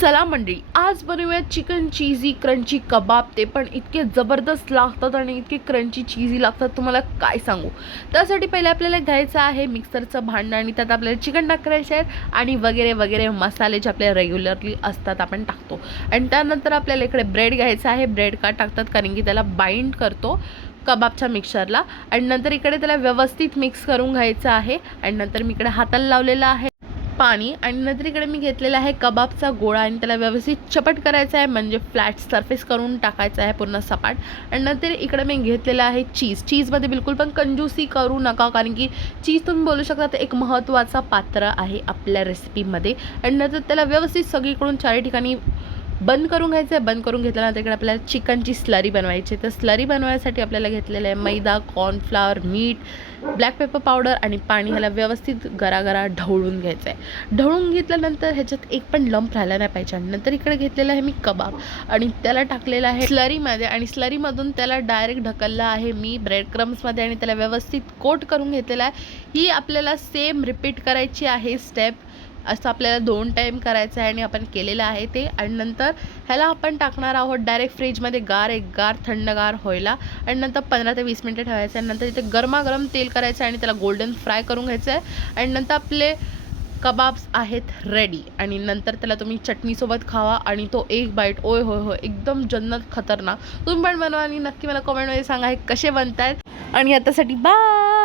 चला मंडळी, आज बनवूया चिकन चीजी क्रंची कबाब. ते पण इतके जबरदस्त लागतात आणि इतके क्रंची चीजी लागतात, तुम्हाला काय सांगू. त्यासाठी पहिले आपल्याला घ्यायचं आहे मिक्सरचं भांडं आणि त्यात आपल्याला चिकन टाकायचे आहे आणि वगैरे वगैरे मसाले जे आपले रेग्युलरली असतात आपण टाकतो. आणि त्यानंतर आपल्याला इकडे ब्रेड घ्यायचा आहे. ब्रेड का टाकतात कारण की त्याला बाइंड करतो कबाबच्या मिक्सरला. आणि नंतर इकडे त्याला व्यवस्थित मिक्स करून घ्यायचं आहे. आणि नंतर मी इकडे हाताला लावलेला आहे पाणी आणि नंतर इकडे मी घेतलेला आहे कबाबचा गोळा आणि त्याला व्यवस्थित चपट करायचा आहे, म्हणजे फ्लॅट सरफेस करून टाकायचा आहे पूर्ण सपाट. आणि नंतर इकडे मी घेतलेला आहे चीजमध्ये बिलकुल पण कंजूसी करू नका कारण की चीज तुम्ही बोलू शकता ते एक महत्त्वाचा पात्र आहे आपल्या रेसिपीमध्ये. आणि नंतर त्याला व्यवस्थित सगळीकडून चारी ठिकाणी बंद करून घ्यायचं आहे. बंद करून घेतल्यानंतर इकडे आपल्याला चिकनची स्लरी बनवायची आहे. तर स्लरी बनवण्यासाठी आपल्याला घेतलेलं आहे मैदा, कॉर्नफ्लॉवर, मीठ, ब्लॅक पेपर पावडर आणि पाणी. ह्याला व्यवस्थित गरागरा ढवळून घ्यायचं आहे. ढवळून घेतल्यानंतर ह्याच्यात एक पण लंप राहिला नाही पाहिजे. आणि नंतर इकडे घेतलेलं आहे मी कबाब आणि त्याला टाकलेलं आहे स्लरीमध्ये आणि स्लरीमधून त्याला डायरेक्ट ढकललं आहे मी ब्रेड क्रम्समध्ये आणि त्याला व्यवस्थित कोट करून घेतलेला आहे. ही आपल्याला सेम रिपीट करायची आहे स्टेप. असं आपल्याला 2 टाईम करायचं आहे आणि आपण केलेलं आहे ते. आणि नंतर ह्याला आपण टाकणार आहोत डायरेक्ट फ्रीजमध्ये गार थंडगार व्हायला. आणि नंतर 15 ते 20 मिनिटं ठेवायचं आहे. नंतर इथे गरमागरम तेल करायचं आहे आणि त्याला गोल्डन फ्राय करून घ्यायचं आहे. आणि नंतर आपले कबाब्स आहेत रेडी. आणि नंतर त्याला तुम्ही चटणीसोबत खावा आणि तो एक बाईट ओय होय होय एकदम जन्नत खतरनाक. तुम्ही पण बनवा आणि नक्की मला कमेंटमध्ये सांगा हे कसे बनत आहेत. आणि आतासाठी बाय.